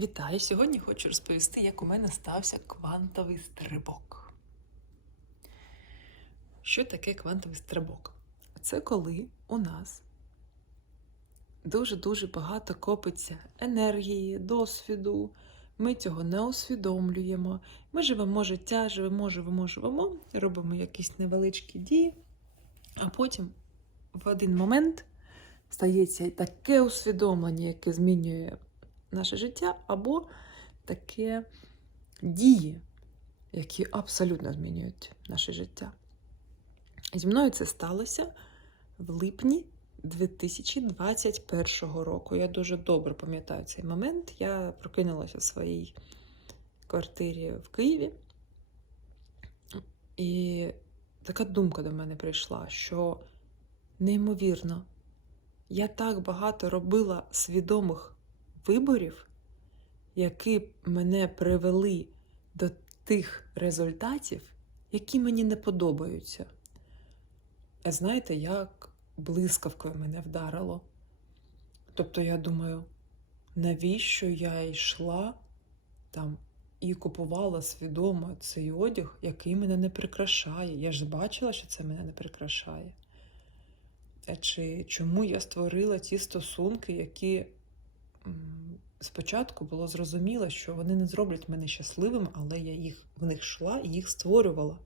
Вітаю! Сьогодні хочу розповісти, як у мене стався квантовий стрибок. Що таке квантовий стрибок? Це коли у нас дуже-дуже багато копиться енергії, досвіду. Ми цього не усвідомлюємо. Ми живемо життя, живемо, живемо, живемо, робимо якісь невеличкі дії, а потім в один момент стається таке усвідомлення, яке змінює наше життя, або таке дії, які абсолютно змінюють наше життя. Зі мною це сталося в липні 2021 року. Я дуже добре пам'ятаю цей момент. Я прокинулася в своїй квартирі в Києві, і така думка до мене прийшла, що неймовірно, я так багато робила свідомих виборів, які мене привели до тих результатів, які мені не подобаються. А знаєте, як блискавкою мене вдарило. Тобто я думаю, навіщо я йшла там і купувала свідомо цей одяг, який мене не прикрашає. Я ж бачила, що це мене не прикрашає. Чи чому я створила ті стосунки, які спочатку було зрозуміло, що вони не зроблять мене щасливим, але я їх в них йшла і їх створювала.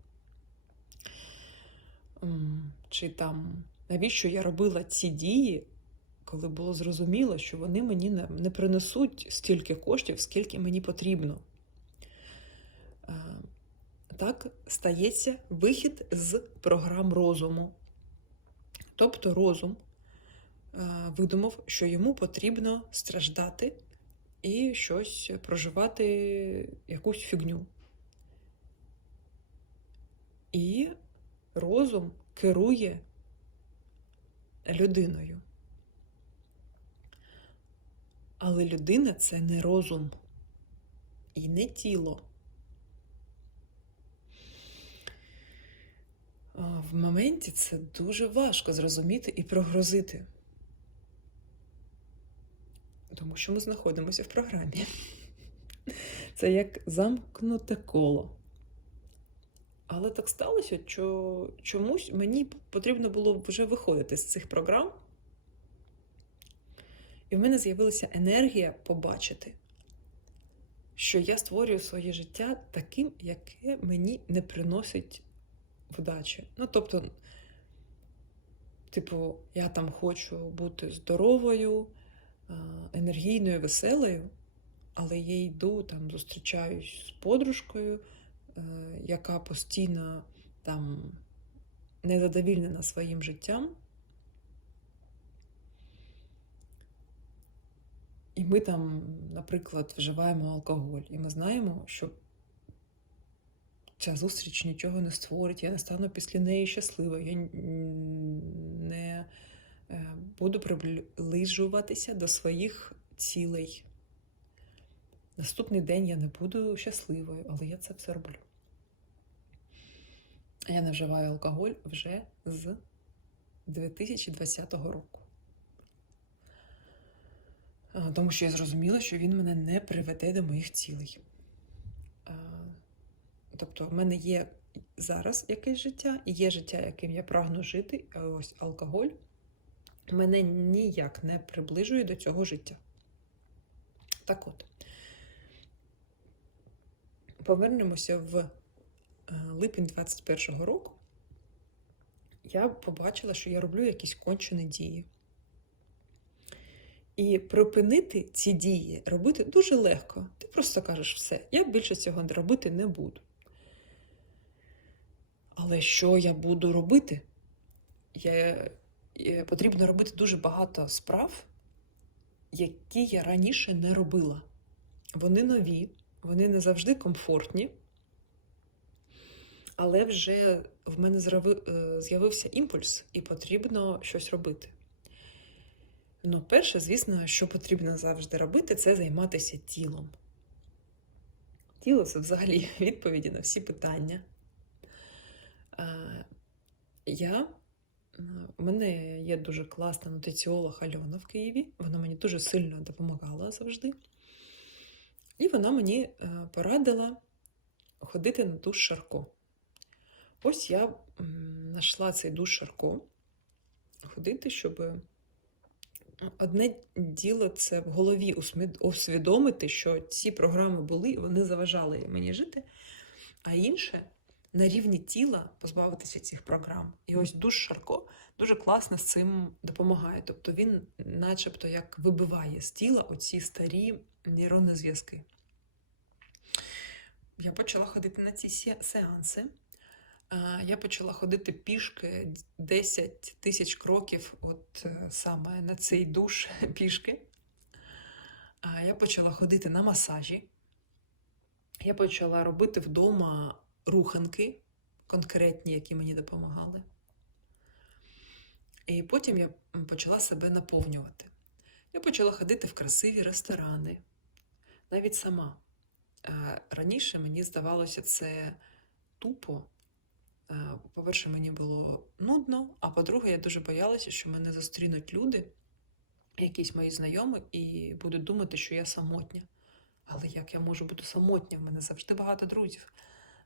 Чи там навіщо я робила ці дії, коли було зрозуміло, що вони мені не, не принесуть стільки коштів, скільки мені потрібно. Так стається вихід з програм розуму. Тобто розум видумав, що йому потрібно страждати і щось проживати якусь фігню. І розум керує людиною. Але людина це не розум і не тіло. В моменті це дуже важко зрозуміти і прогрозити тому що ми знаходимося в програмі. Це як замкнуте коло. Але так сталося, що чомусь мені потрібно було вже виходити з цих програм, і в мене з'явилася енергія побачити, що я створюю своє життя таким, яке мені не приносить вдачі. Ну, тобто, типу, я там хочу бути здоровою енергійною, веселою, але я йду там, зустрічаюсь з подружкою, е, яка постійно там незадовільнена своїм життям. І ми там, наприклад, вживаємо алкоголь, і ми знаємо, що ця зустріч нічого не створить, я не стану після неї щасливою, я не Е, буду приближуватися до своїх цілей. Наступний день я не буду щасливою, але я це все роблю. Я не вживаю алкоголь вже з 2020 року. Тому що я зрозуміла, що він мене не приведе до моїх цілей. Тобто, в мене є зараз якесь життя, і є життя, яким я прагну жити, ось алкоголь мене ніяк не приближує до цього життя. Так от, повернемося в е, липень 21-го року. Я побачила, що я роблю якісь кончені дії. І припинити ці дії робити дуже легко. Ти просто кажеш все, я більше цього робити не буду. Але що я буду робити? Я потрібно робити дуже багато справ, які я раніше не робила. Вони нові, вони не завжди комфортні, але вже в мене е, з'явився імпульс і потрібно щось робити. Ну, перше, звісно, що потрібно завжди робити, це займатися тілом. Тіло це взагалі відповіді на всі питання. Я у мене є дуже класна нутриціолог Альона в Києві. Вона мені дуже сильно допомагала завжди. І вона мені е, порадила ходити на душ Шарко. Ось я знайшла цей душ Шарко ходити, щоб одне діло це в голові усвідомити, що ці програми були, вони заважали мені жити, а інше на рівні тіла позбавитися цих програм. І ось душ Шарко дуже класно з цим допомагає. Тобто він, начебто, як вибиває з тіла оці старі нейронні зв'язки. Я почала ходити на ці сеанси. Я почала ходити пішки 10 тисяч кроків, от е, саме на цей душ пішки. Я почала ходити на масажі. Я почала робити вдома руханки конкретні, які мені допомагали. І потім я почала себе наповнювати. Я почала ходити в красиві ресторани, навіть сама. Раніше мені здавалося це тупо. По-перше, мені було нудно, а по-друге, я дуже боялася, що мене зустрінуть люди, якісь мої знайомі, і будуть думати, що я самотня. Але як я можу бути самотня? В мене завжди багато друзів.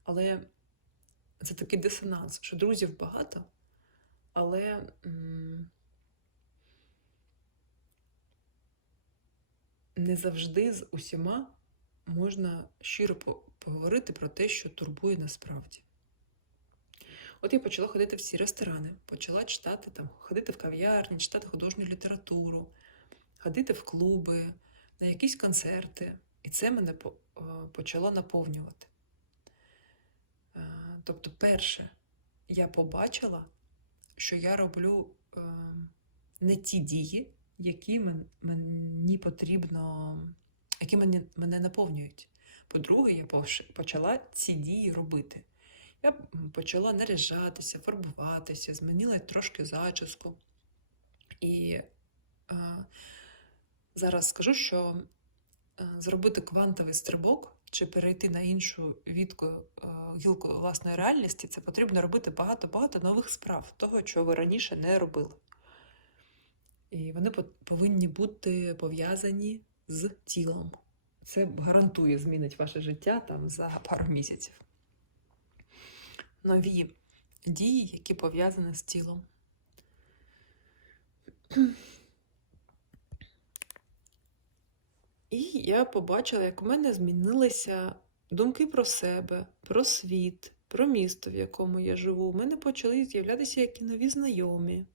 Але це такий дисонанс, що друзів багато, але не завжди з усіма можна щиро по- поговорити про те, що турбує насправді. От я почала ходити в ці ресторани, почала читати там, ходити в кав'ярні, читати художню літературу, ходити в клуби, на якісь концерти. І це мене е, почало наповнювати. Тобто, перше, я побачила, що я роблю е, не ті дії, які мен- мені потрібно, які мене, мене наповнюють. По-друге, я почала ці дії робити. Я почала наряжатися, фарбуватися, змінила трошки зачіску. І е, зараз скажу, що е, зробити квантовий стрибок чи перейти на іншу відку, е, гілку власної реальності, це потрібно робити багато-багато нових справ, того, чого ви раніше не робили. І вони повинні бути пов'язані з тілом. Це гарантує змінить ваше життя там за пару місяців. Нові дії, які пов'язані з тілом. І я побачила, як в мене змінилися думки про себе, про світ, про місто, в якому я живу. У мене почали з'являтися які нові знайомі.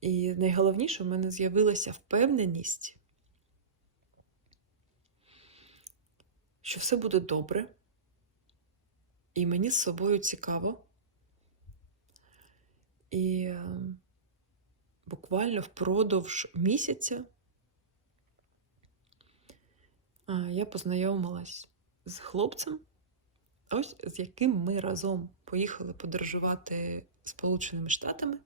І найголовніше, в мене з'явилася впевненість, що все буде добре, і мені з собою цікаво. І е, буквально впродовж місяця я познайомилась з хлопцем, ось з яким ми разом поїхали подорожувати Сполученими Штатами,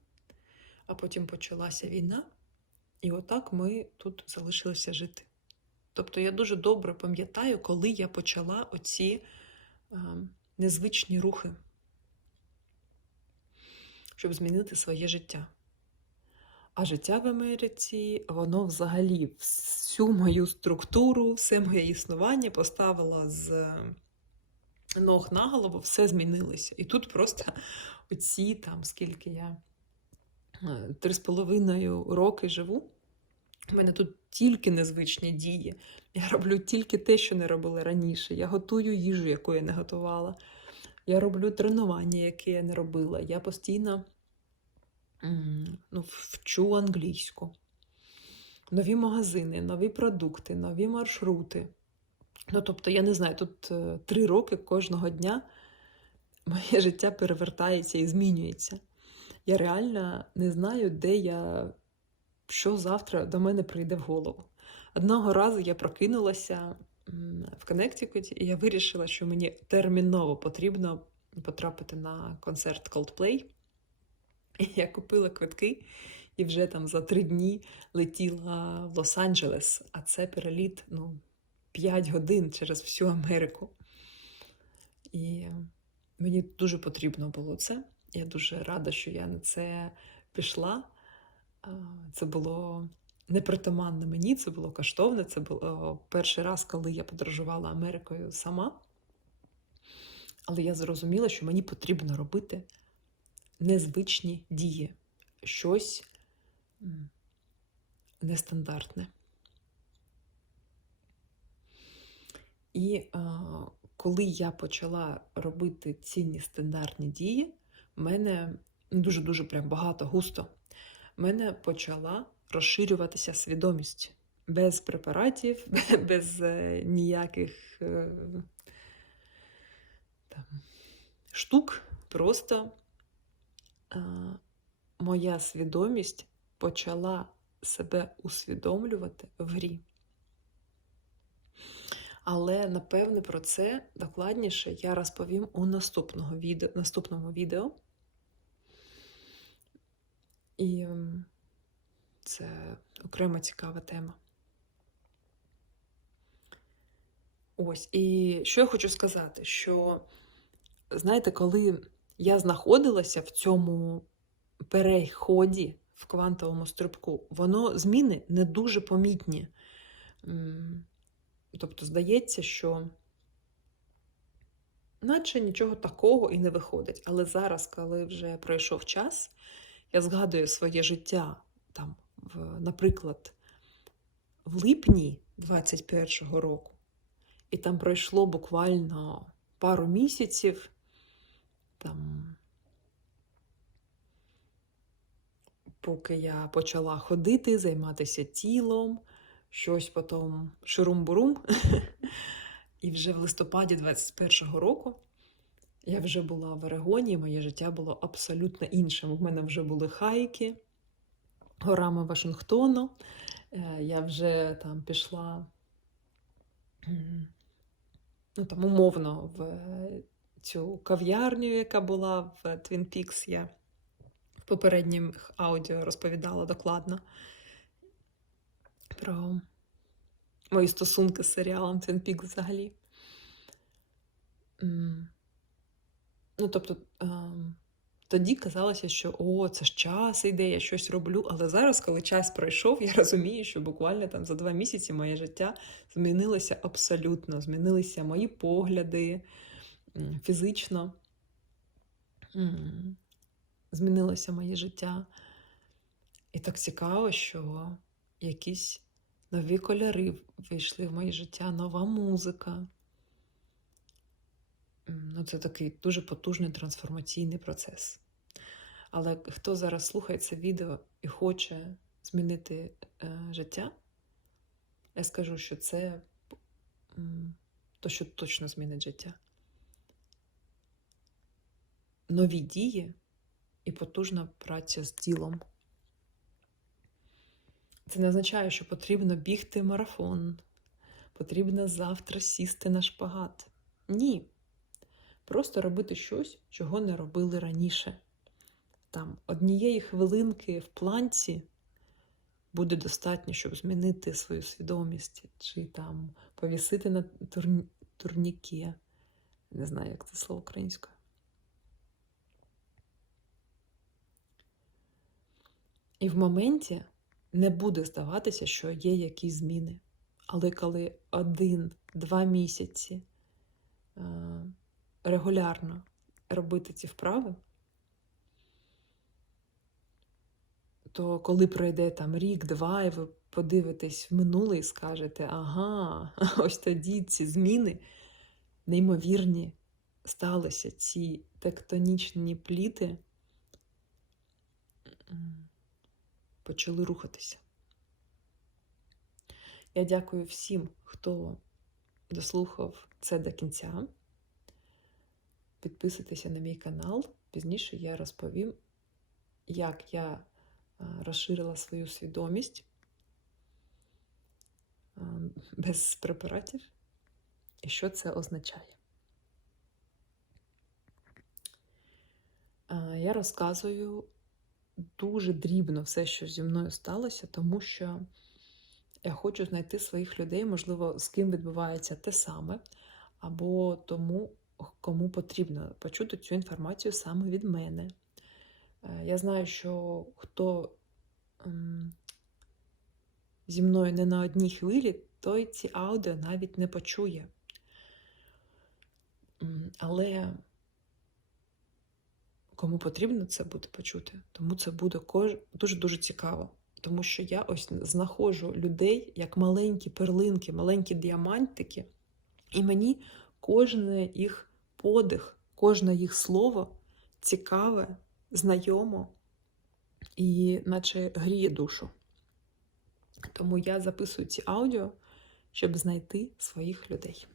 а потім почалася війна, і отак ми тут залишилися жити. Тобто я дуже добре пам'ятаю, коли я почала оці незвичні рухи, щоб змінити своє життя. А життя в Америці, воно взагалі всю мою структуру, все моє існування поставило з ног на голову, все змінилося. І тут просто оці там, скільки я е, три з половиною роки живу. У мене тут тільки незвичні дії. Я роблю тільки те, що не робила раніше. Я готую їжу, яку я не готувала. Я роблю тренування, яке я не робила. Я постійно ну, вчу англійську. Нові магазини, нові продукти, нові маршрути. Ну, тобто, я не знаю, тут е, три роки кожного дня моє життя перевертається і змінюється. Я реально не знаю, де я, що завтра до мене прийде в голову. Одного разу я прокинулася в Коннектикуті, і я вирішила, що мені терміново потрібно потрапити на концерт Coldplay. Я купила квитки і вже там за три дні летіла в Лос-Анджелес, а це переліт ну, 5 годин через всю Америку. І мені дуже потрібно було це. Я дуже рада, що я на це пішла. Це було непритаманне мені, це було коштовне. Це було перший раз, коли я подорожувала Америкою сама. Але я зрозуміла, що мені потрібно робити незвичні дії, щось нестандартне. І а, коли я почала робити ці нестандартні дії, в мене дуже-дуже прям багато густо. Мене почала розширюватися свідомість без препаратів, без е, ніяких е, там, штук. Просто моя свідомість почала себе усвідомлювати в грі. Але напевне про це докладніше я розповім у наступного відео, наступному відео. І це окрема цікава тема. Ось, і що я хочу сказати, що, знаєте, коли я знаходилася в цьому переході в квантовому стрибку, воно зміни не дуже помітні. Тобто, здається, що наче нічого такого і не виходить. Але зараз, коли вже пройшов час, я згадую своє життя, там, в, наприклад, в липні 21-го року, і там пройшло буквально пару місяців, там, поки я почала ходити, займатися тілом, щось потім шурум-бурум. І вже в листопаді 21-го року я вже була в Орегоні, і моє життя було абсолютно іншим. У мене вже були хайки горами Вашингтону. Е, Я вже там пішла, ну там умовно, в цю кав'ярню, яка була в Twin Peaks. Я в попередніх аудіо розповідала докладно про мої стосунки з серіалом Twin Peaks взагалі. Ну, тобто, ем, тоді казалося, що о, це ж час іде, я щось роблю. Але зараз, коли час пройшов, я розумію, що буквально там за два місяці моє життя змінилося абсолютно. Змінилися мої погляди фізично. Змінилося моє життя. І так цікаво, що якісь нові кольори вийшли в моє життя, нова музика. Ну, це такий дуже потужний трансформаційний процес. Але хто зараз слухає це відео і хоче змінити е, життя, я скажу, що це м, то, що точно змінить життя. Нові дії і потужна праця з тілом. Це не означає, що потрібно бігти марафон, потрібно завтра сісти на шпагат. Ні. Просто робити щось, чого не робили раніше. Там однієї хвилинки в планці буде достатньо, щоб змінити свою свідомість, чи там повісити на турні... турніке. Не знаю, як це слово українською. І в моменті не буде здаватися, що є якісь зміни. Але коли один-два місяці е, регулярно робити ці вправи, то коли пройде там рік-два, і ви подивитесь в минуле і скажете, ага, ось тоді ці зміни неймовірні сталися, ці тектонічні пліти почали рухатися. Я дякую всім, хто дослухав це до кінця. Підписуйтеся на мій канал. Пізніше я розповім, як я розширила свою свідомість без препаратів і що це означає. Я розказую дуже дрібно все, що зі мною сталося, тому що я хочу знайти своїх людей, можливо, з ким відбувається те саме, або тому, кому потрібно почути цю інформацію саме від мене. Е, Я знаю, що хто ем, зі мною не на одній хвилі, той ці аудіо навіть не почує. Але кому потрібно це буде почути, тому це буде дуже-дуже цікаво. Тому що я ось знаходжу людей як маленькі перлинки, маленькі діамантики, і мені кожне їх подих, кожне їх слово цікаве, знайомо і наче гріє душу. Тому я записую ці аудіо, щоб знайти своїх людей.